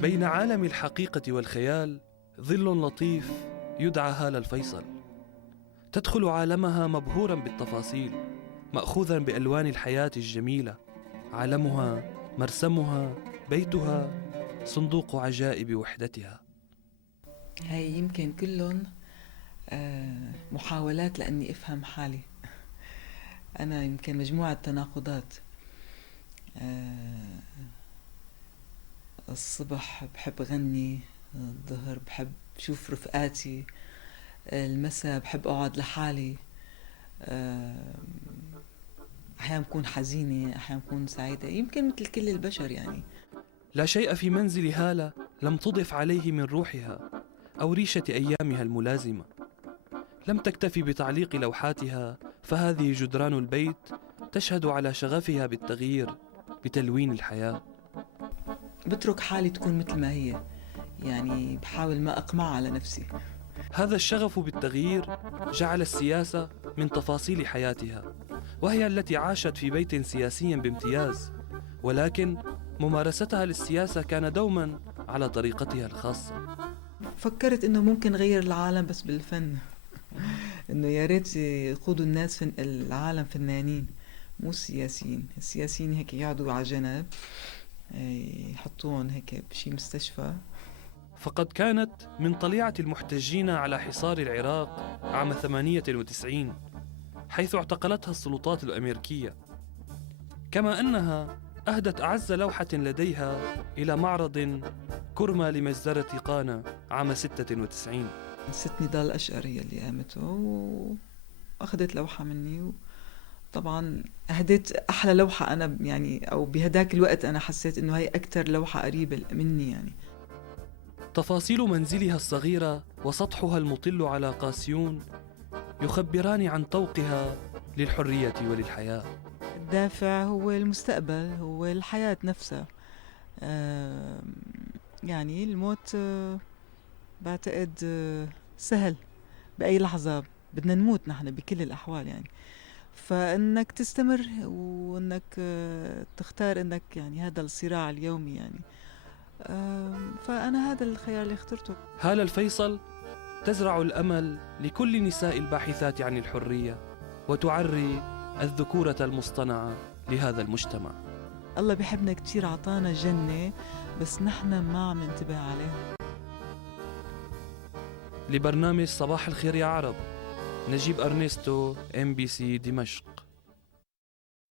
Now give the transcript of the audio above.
بين عالم الحقيقة والخيال ظل لطيف يدعى هالة الفيصل. تدخل عالمها مبهورا بالتفاصيل، مأخوذا بألوان الحياة الجميلة. عالمها، مرسمها، بيتها، صندوق عجائب وحدتها. هاي يمكن كلهم محاولات لأني أفهم حالي. أنا يمكن مجموعة تناقضات. الصبح بحب غني، الظهر بحب شوف رفقاتي، المساء بحب أقعد لحالي. أحيانا بكون حزينة، أحيانا بكون سعيدة، يمكن مثل كل البشر يعني. لا شيء في منزل هالة لم تضف عليه من روحها أو ريشة أيامها الملازمة. لم تكتفي بتعليق لوحاتها، فهذه جدران البيت تشهد على شغفها بالتغيير، بتلوين الحياة. بترك حالي تكون مثل ما هي، يعني بحاول ما أقمع على نفسي. هذا الشغف بالتغيير جعل السياسة من تفاصيل حياتها، وهي التي عاشت في بيت سياسي بامتياز، ولكن ممارستها للسياسة كان دوما على طريقتها الخاصة. فكرت إنه ممكن غير العالم بس بالفن. إنه يا ريت يقودوا الناس العالم فنانين مو سياسيين. السياسيين هيك يقعدوا على جنب، يحطوهم هيك بشي مستشفى. فقد كانت من طليعة المحتجين على حصار العراق عام 98، حيث اعتقلتها السلطات الأمريكية، كما أنها أهدت أعز لوحة لديها إلى معرض كرمة لمجزرة قانا عام 96. ست نضال أشقر هي اللي قامته وأخذت لوحة مني. طبعا أهديت أحلى لوحة أنا يعني، أو بهداك الوقت أنا حسيت إنه هي أكتر لوحة قريبة مني يعني. تفاصيل منزلها الصغيرة وسطحها المطل على قاسيون يخبران عن طوقها للحرية وللحياة. الدافع هو المستقبل، هو الحياة نفسها. يعني الموت بعتقد سهل بأي لحظة، بدنا نموت نحن بكل الأحوال يعني. فإنك تستمر وإنك تختار إنك يعني هذا الصراع اليومي يعني. فأنا هذا الخيار اللي اخترته. هالة الفيصل تزرع الأمل لكل نساء الباحثات عن الحرية، وتعري الذكورة المصطنعة لهذا المجتمع. الله بيحبنا كتير، عطانا جنة بس نحن ما عم ننتبه عليها. لبرنامج صباح الخير يا عرب، نجيب أرنستو، MBC دمشق.